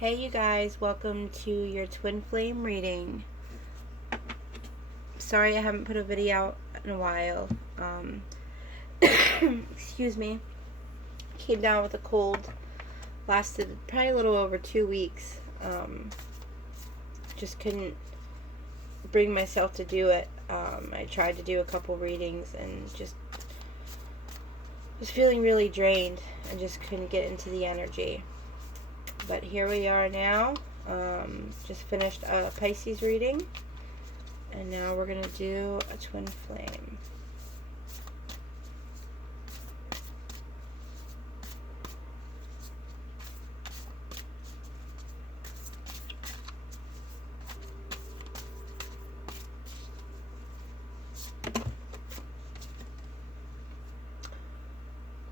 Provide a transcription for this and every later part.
Hey you guys, welcome to your twin flame reading. Sorry I haven't put a video out in a while. Excuse me. Came down with a cold. Lasted probably a little over 2 weeks. Just couldn't bring myself to do it. I tried to do a couple readings and just was feeling really drained and just couldn't get into the energy. But here we are now. Just finished a Pisces reading. And now we're going to do a twin flame.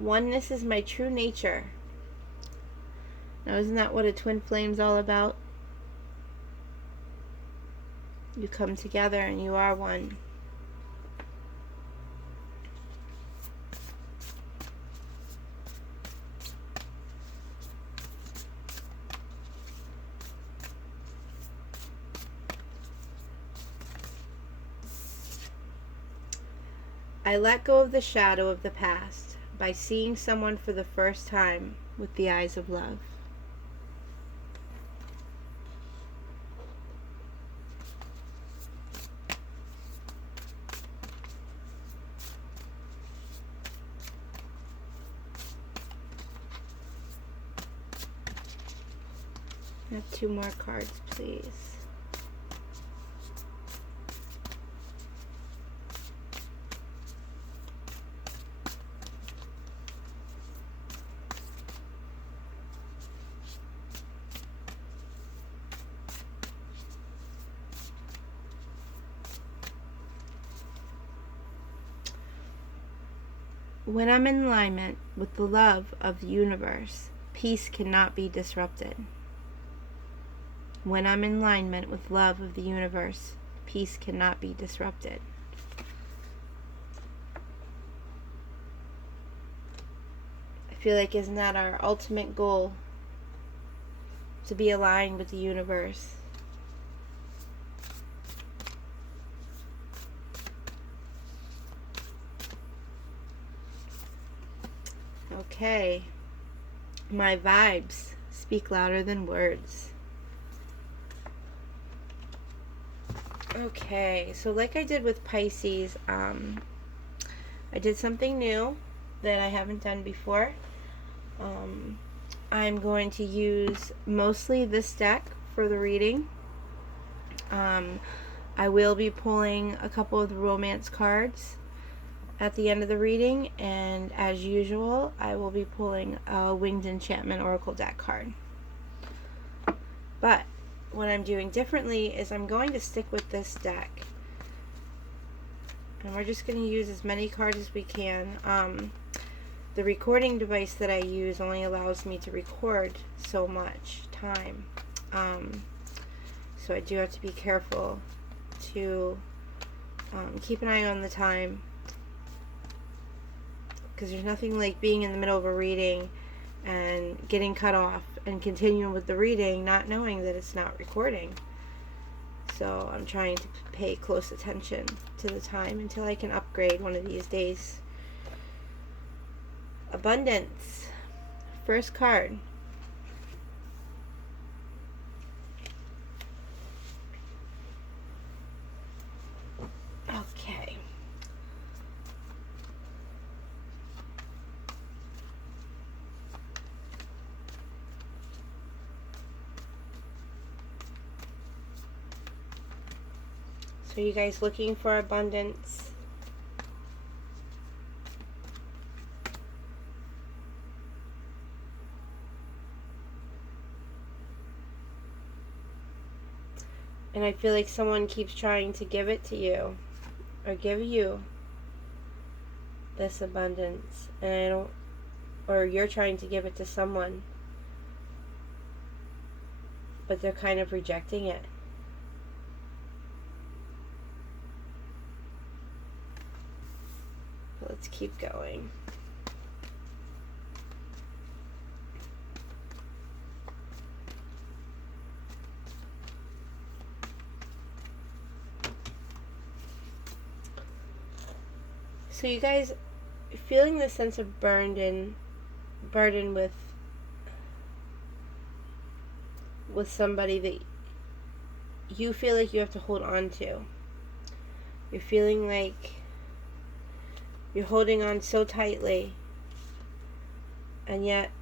Oneness is my true nature. Now, isn't that what a twin flame's all about? You come together and you are one. I let go of the shadow of the past by seeing someone for the first time with the eyes of love. I have 2 more cards, please. When I'm in alignment with the love of the universe, peace cannot be disrupted. When I'm in alignment with love of the universe, peace cannot be disrupted. I feel like, isn't that our ultimate goal? To be aligned with the universe. Okay. My vibes speak louder than words. Okay, so like I did with Pisces, I did something new that I haven't done before. I'm going to use mostly this deck for the reading. I will be pulling a couple of the romance cards at the end of the reading, and as usual, I will be pulling a Winged Enchantment Oracle deck card. But what I'm doing differently is I'm going to stick with this deck. And we're just going to use as many cards as we can. The recording device that I use only allows me to record so much time. So I do have to be careful to keep an eye on the time. Because there's nothing like being in the middle of a reading and getting cut off and continuing with the reading, not knowing that it's not recording. So I'm trying to pay close attention to the time until I can upgrade one of these days. Abundance. First card. Okay. So you guys looking for abundance? And I feel like someone keeps trying to give it to you, or give you this abundance, and I don't, or you're trying to give it to someone, but they're kind of rejecting it. Let's keep going. So you guys feeling this sense of burden with somebody that you feel like you have to hold on to. You're feeling like you're holding on so tightly, and yet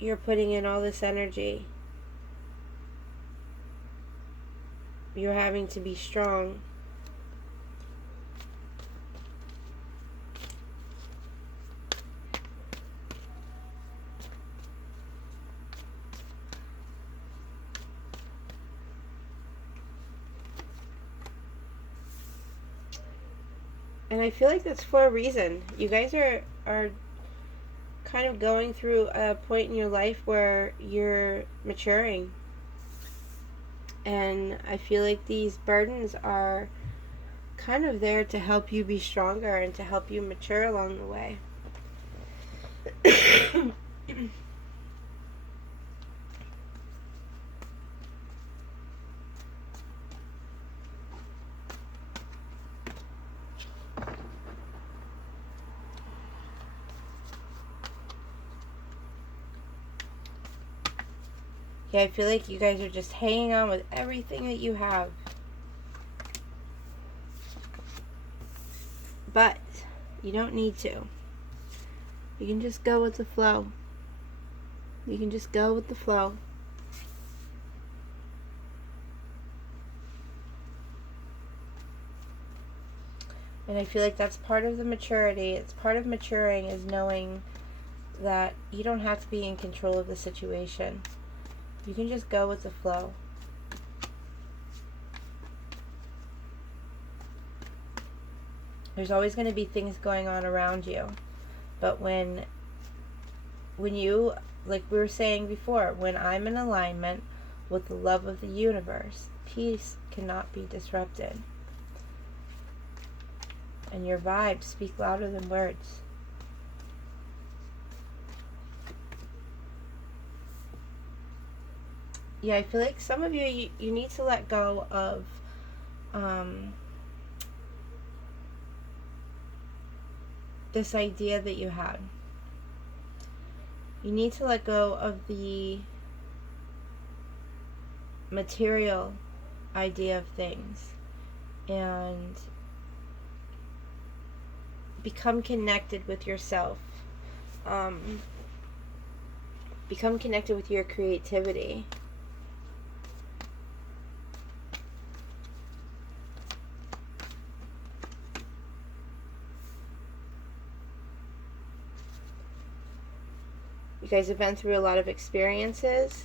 you're putting in all this energy. You're having to be strong. And I feel like that's for a reason. You guys are kind of going through a point in your life where you're maturing. And I feel like these burdens are kind of there to help you be stronger and to help you mature along the way. Yeah, I feel like you guys are just hanging on with everything that you have. But you don't need to. You can just go with the flow. You can just go with the flow. And I feel like that's part of the maturity. It's part of maturing is knowing that you don't have to be in control of the situation. You can just go with the flow. There's always going to be things going on around you. But when you, like we were saying before, when I'm in alignment with the love of the universe, peace cannot be disrupted. And your vibes speak louder than words. Yeah, I feel like some of you need to let go of this idea that you had. You need to let go of the material idea of things and become connected with yourself. Become connected with your creativity. You guys have been through a lot of experiences.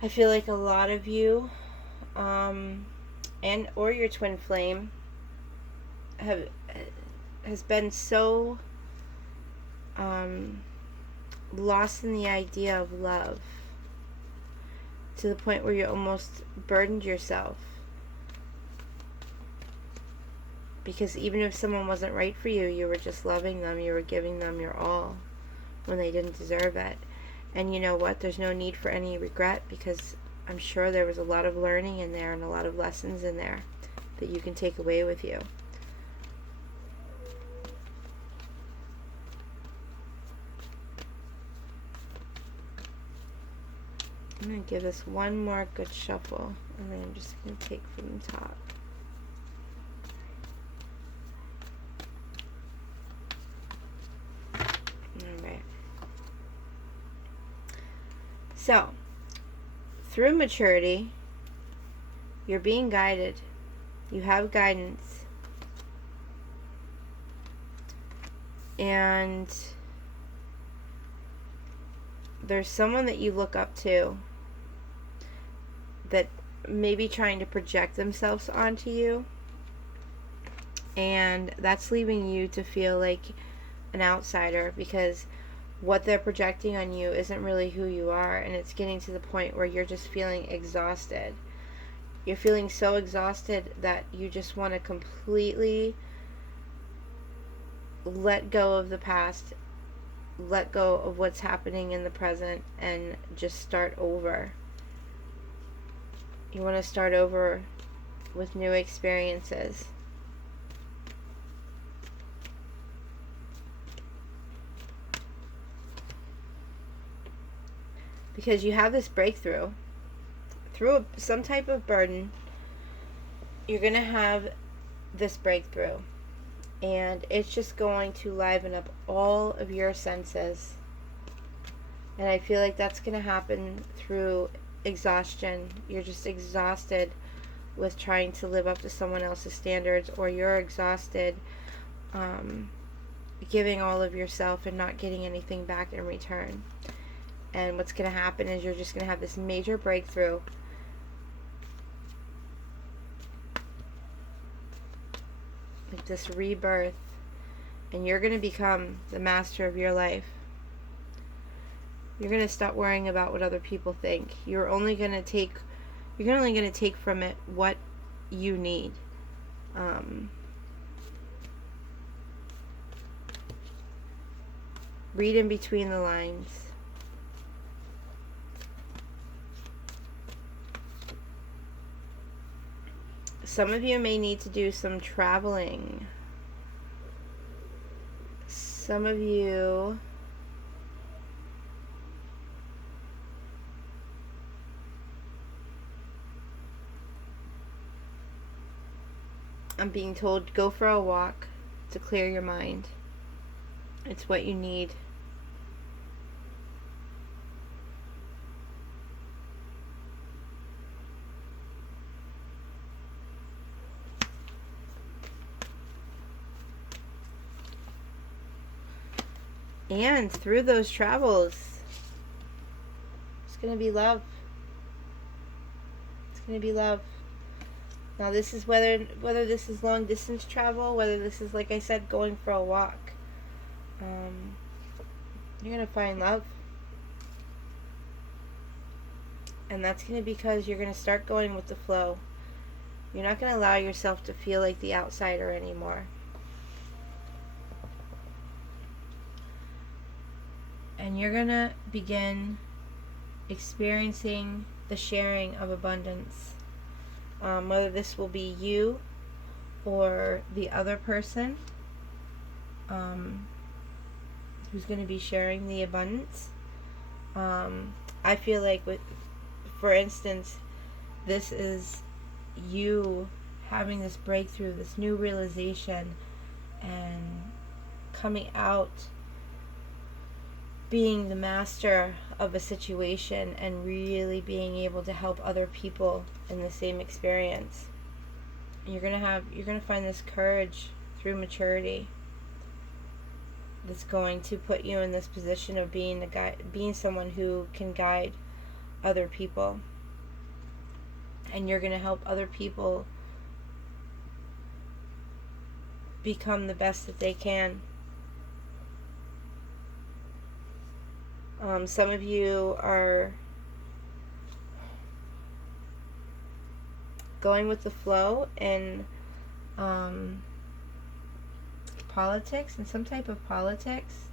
I feel like a lot of you, and or your twin flame, has been so lost in the idea of love to the point where you almost burdened yourself. Because even if someone wasn't right for you, you were just loving them, you were giving them your all when they didn't deserve it. And you know what? There's no need for any regret, because I'm sure there was a lot of learning in there and a lot of lessons in there that you can take away with you. I'm going to give this one more good shuffle, and then I'm just going to take from the top. Alright. So, through maturity, you're being guided. You have guidance. And there's someone that you look up to that may be trying to project themselves onto you. And that's leaving you to feel like an outsider, because what they're projecting on you isn't really who you are, and it's getting to the point where you're just feeling exhausted. You're feeling so exhausted that you just want to completely let go of the past let go of what's happening in the present and just start over. You want to start over with new experiences. Because you have this breakthrough through some type of burden. You're going to have this breakthrough, and it's just going to liven up all of your senses. And I feel like that's going to happen through exhaustion. You're just exhausted with trying to live up to someone else's standards, or you're exhausted giving all of yourself and not getting anything back in return. And what's going to happen is you're just going to have this major breakthrough. Like this rebirth. And you're going to become the master of your life. You're going to stop worrying about what other people think. You're only going to take from it what you need. Read in between the lines. Some of you may need to do some traveling. Some of you I'm being told, go for a walk to clear your mind. It's what you need. And through those travels, it's going to be love. It's going to be love. Now this is whether this is long distance travel, whether this is, like I said, going for a walk. You're going to find love. And that's going to be because you're going to start going with the flow. You're not going to allow yourself to feel like the outsider anymore. And you're going to begin experiencing the sharing of abundance. Whether this will be you or the other person who's going to be sharing the abundance. I feel like, for instance, this is you having this breakthrough, this new realization, and coming out being the master of a situation and really being able to help other people in the same experience. You're gonna find this courage through maturity that's going to put you in this position of being someone who can guide other people. And you're gonna help other people become the best that they can. Some of you are going with the flow in politics, and some type of politics.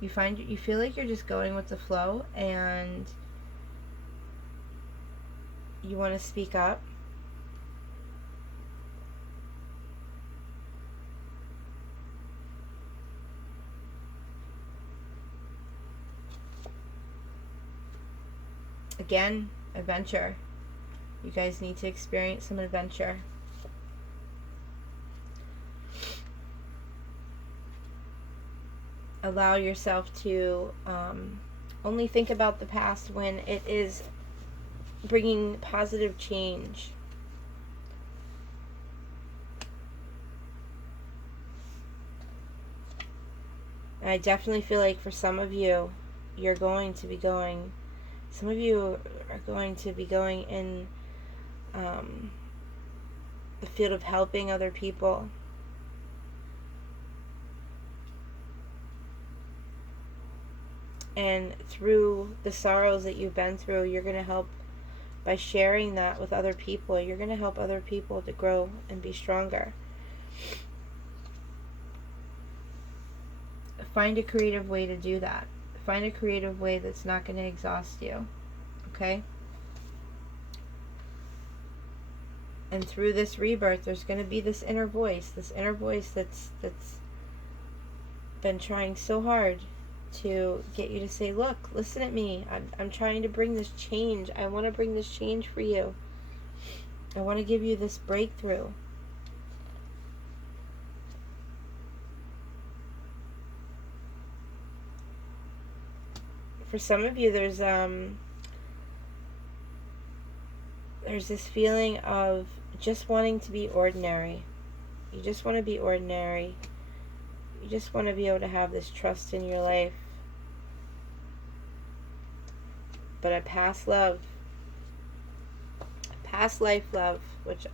You feel like you're just going with the flow, and you want to speak up. Again, adventure. You guys need to experience some adventure. Allow yourself to only think about the past when it is bringing positive change. And I definitely feel like for some of you, some of you are going to be going in the field of helping other people. And through the sorrows that you've been through, you're going to help by sharing that with other people. You're going to help other people to grow and be stronger. find a creative way to do that. Find a creative way that's not going to exhaust you. Okay? And through this rebirth, there's going to be this inner voice that's been trying so hard to get you to say, look, listen at me. I'm trying to bring this change. I want to bring this change for you. I want to give you this breakthrough. For some of you, there's this feeling of just wanting to be ordinary. You just want to be ordinary. You just want to be able to have this trust in your life. But a past love, past life love, which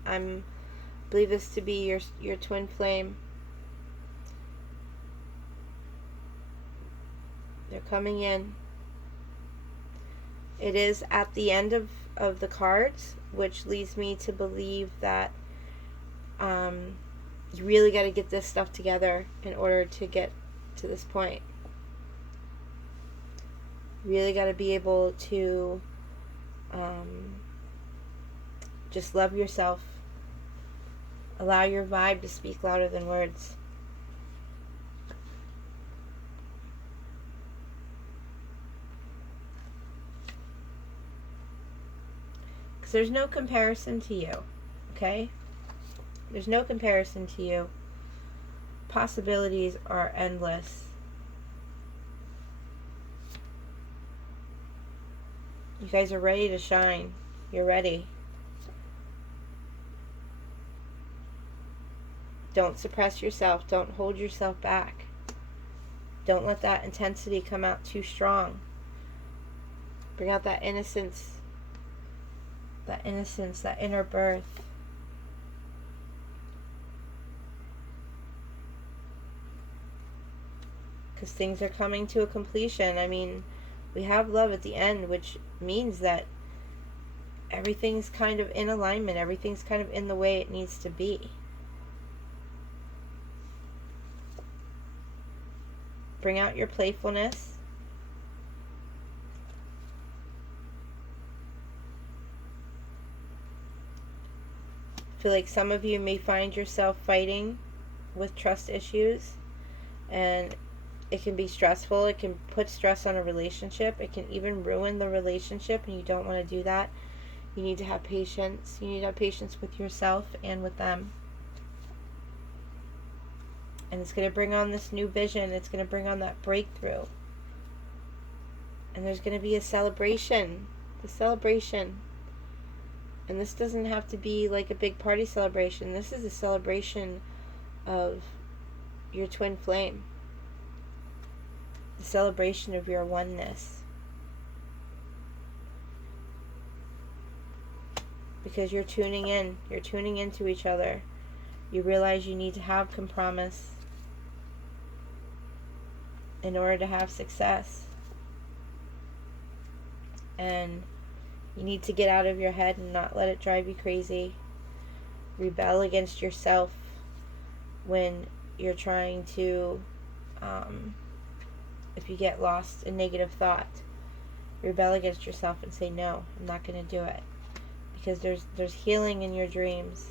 believe this to be your twin flame. They're coming in. It is at the end of the cards, which leads me to believe that you really got to get this stuff together in order to get to this point. You really got to be able to just love yourself. Allow your vibe to speak louder than words. Because there's no comparison to you, okay? There's no comparison to you. Possibilities are endless. You guys are ready to shine. You're ready. Don't suppress yourself. Don't hold yourself back. Don't let that intensity come out too strong. Bring out that innocence. That innocence, that inner birth. Because things are coming to a completion. I mean, we have love at the end, which means that everything's kind of in alignment. Everything's kind of in the way it needs to be. Bring out your playfulness. I feel like some of you may find yourself fighting with trust issues, and it can be stressful. It can put stress on a relationship. It can even ruin the relationship, and you don't want to do that. You need to have patience. You need to have patience with yourself and with them. And it's going to bring on this new vision. It's going to bring on that breakthrough. And there's going to be a celebration. The celebration. And this doesn't have to be like a big party celebration. This is a celebration of your twin flame. The celebration of your oneness. Because you're tuning in. You're tuning into each other. You realize you need to have compromise in order to have success. And you need to get out of your head and not let it drive you crazy. Rebel against yourself when you're trying to, if you get lost in negative thought, rebel against yourself and say, no, I'm not going to do it. Because there's healing in your dreams.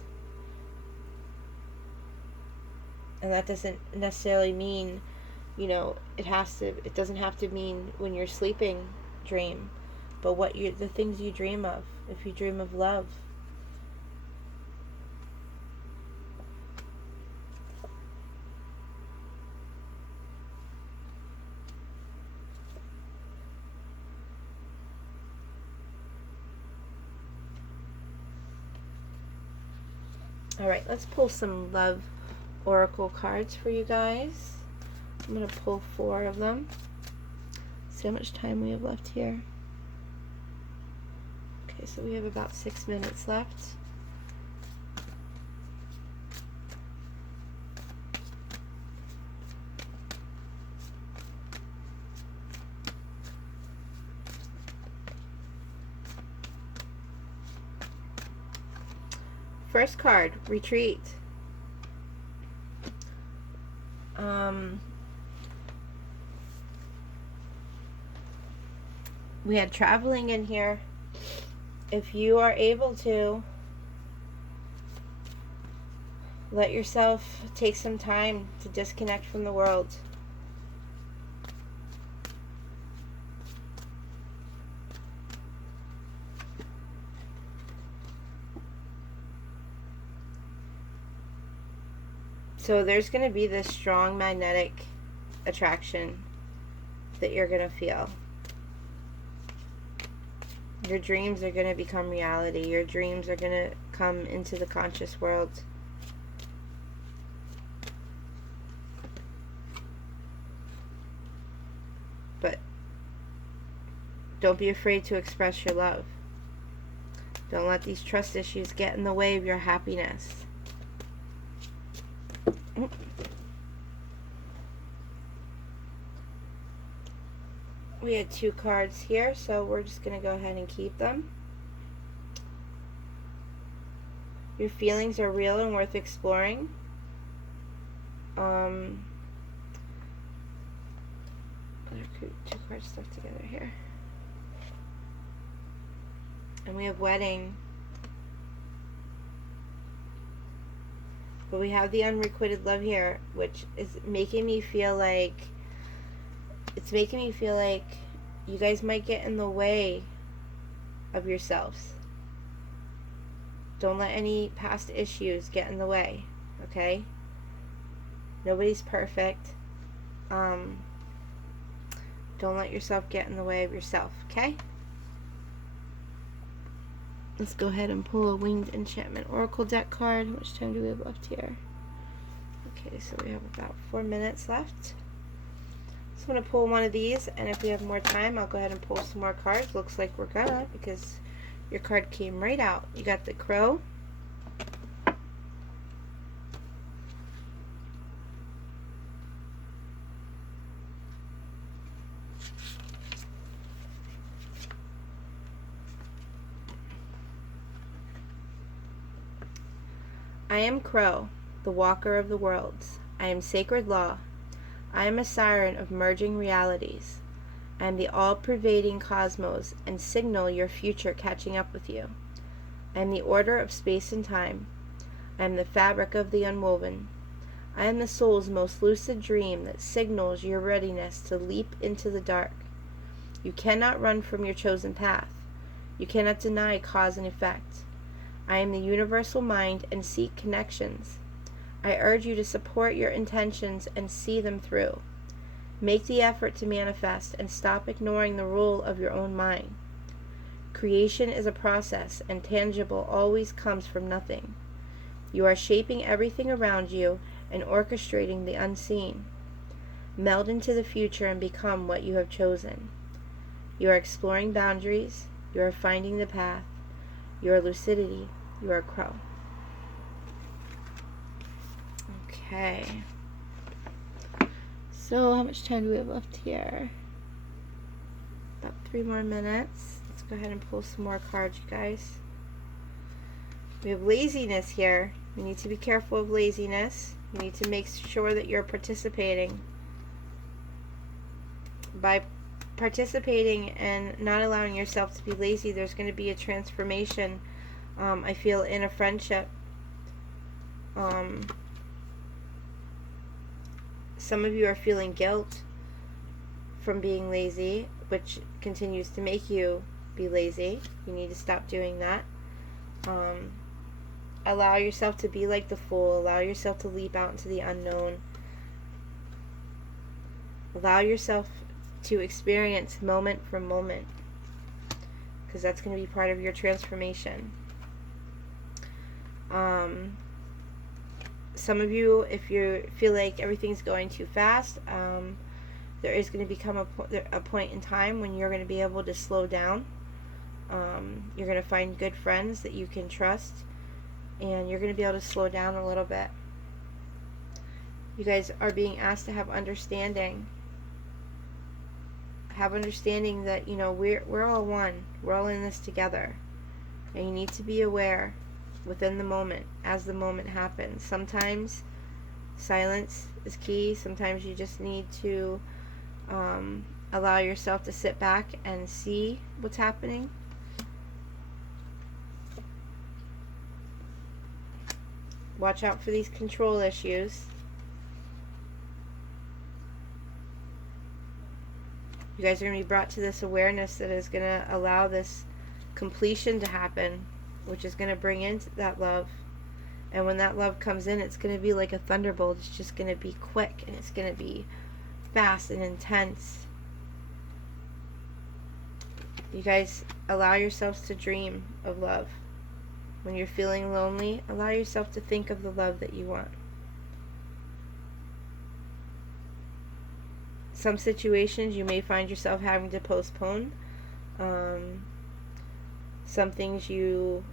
And that doesn't necessarily mean, it doesn't have to mean when you're sleeping, dream. But the things you dream of. If you dream of love. Alright, let's pull some love oracle cards for you guys. I'm going to pull 4 of them. See how much time we have left here. Okay, so we have about 6 minutes left. First card, retreat. We had traveling in here. If you are able to, let yourself take some time to disconnect from the world. So there's going to be this strong magnetic attraction that you're going to feel. Your dreams are going to become reality. Your dreams are going to come into the conscious world. But don't be afraid to express your love. Don't let these trust issues get in the way of your happiness. We had 2 cards here, so we're just going to go ahead and keep them. Your feelings are real and worth exploring. Other 2 cards stuck together here. And we have wedding. But we have the unrequited love here, which is making me feel like, it's making me feel like you guys might get in the way of yourselves. Don't let any past issues get in the way, okay? Nobody's perfect. Don't let yourself get in the way of yourself, okay? Let's go ahead and pull a Winged Enchantment Oracle deck card. How much time do we have left here? Okay, so we have about 4 minutes left. Just want to pull one of these, and if we have more time, I'll go ahead and pull some more cards. Looks like we're gonna, because your card came right out. You got the Crow. I am Crow, the walker of the worlds. I am sacred law. I am a siren of merging realities. I am the all-pervading cosmos and signal your future catching up with you. I am the order of space and time. I am the fabric of the unwoven. I am the soul's most lucid dream that signals your readiness to leap into the dark. You cannot run from your chosen path. You cannot deny cause and effect. I am the universal mind and seek connections. I urge you to support your intentions and see them through. Make the effort to manifest and stop ignoring the rule of your own mind. Creation is a process, and tangible always comes from nothing. You are shaping everything around you and orchestrating the unseen. Meld into the future and become what you have chosen. You are exploring boundaries. You are finding the path. Your lucidity, you are Crow. Okay. So, how much time do we have left here? About 3 more minutes. Let's go ahead and pull some more cards, you guys. We have laziness here. You need to be careful of laziness. You need to make sure that you're participating. By participating and not allowing yourself to be lazy, there's going to be a transformation, I feel, in a friendship. Some of you are feeling guilt from being lazy, which continues to make you be lazy. You need to stop doing that. Allow yourself to be like the Fool. Allow yourself to leap out into the unknown. Allow yourself to experience moment from moment, because that's going to be part of your transformation. Some of you, if you feel like everything's going too fast, there is going to become a point in time when you're going to be able to slow down. You're going to find good friends that you can trust, and you're going to be able to slow down a little bit. You guys are being asked to have understanding. Have understanding that, you know, we're all one. We're all in this together. And you need to be aware within the moment, as the moment happens. Sometimes silence is key. Sometimes you just need to Allow yourself to sit back and see what's happening. Watch out for these control issues. You guys are going to be brought to this awareness that is going to allow this completion to happen, which is going to bring in that love. And when that love comes in, it's going to be like a thunderbolt. It's just going to be quick, and it's going to be fast and intense. You guys, allow yourselves to dream of love. When you're feeling lonely, allow yourself to think of the love that you want. Some situations you may find yourself having to postpone. Some things you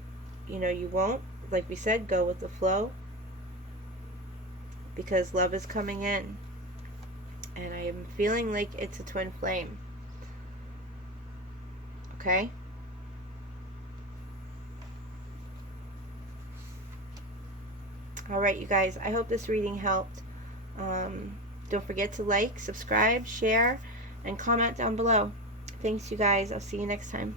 won't. Like we said, go with the flow. Because love is coming in. And I am feeling like it's a twin flame. Okay? Alright, you guys. I hope this reading helped. Don't forget to like, subscribe, share, and comment down below. Thanks, you guys. I'll see you next time.